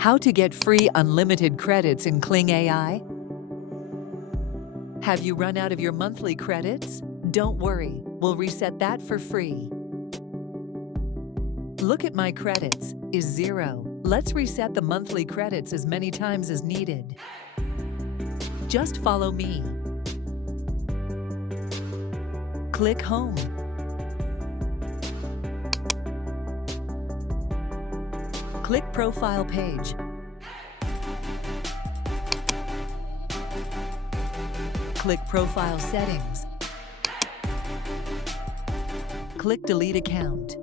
How to get free unlimited credits in Kling AI? Have you run out of your monthly credits? Don't worry, we'll reset that for free. Look at my credits, is 0. Let's reset the monthly credits as many times as needed. Just follow me. Click Home. Click Profile Page. Click Profile Settings. Click Delete Account.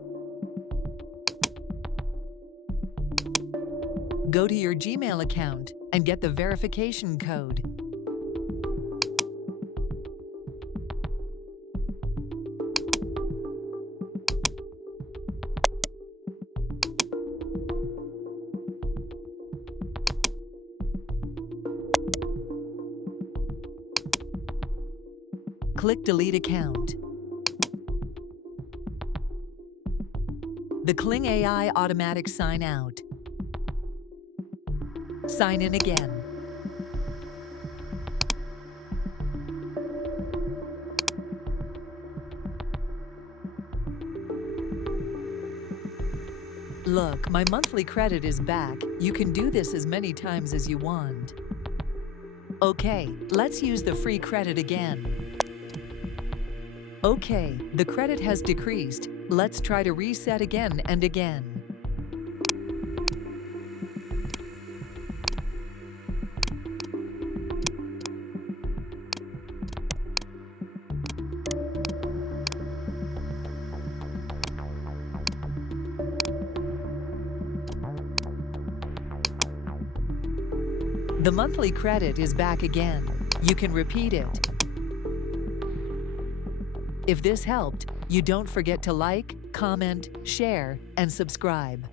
Go to your Gmail account and get the verification code. Click Delete Account. The Kling AI automatic sign out. Sign in again. Look, my monthly credit is back. You can do this as many times as you want. Okay, let's use the free credit again. Okay, the credit has decreased. Let's try to reset again and again. The monthly credit is back again. You can repeat it. If this helped, you don't forget to like, comment, share, and subscribe.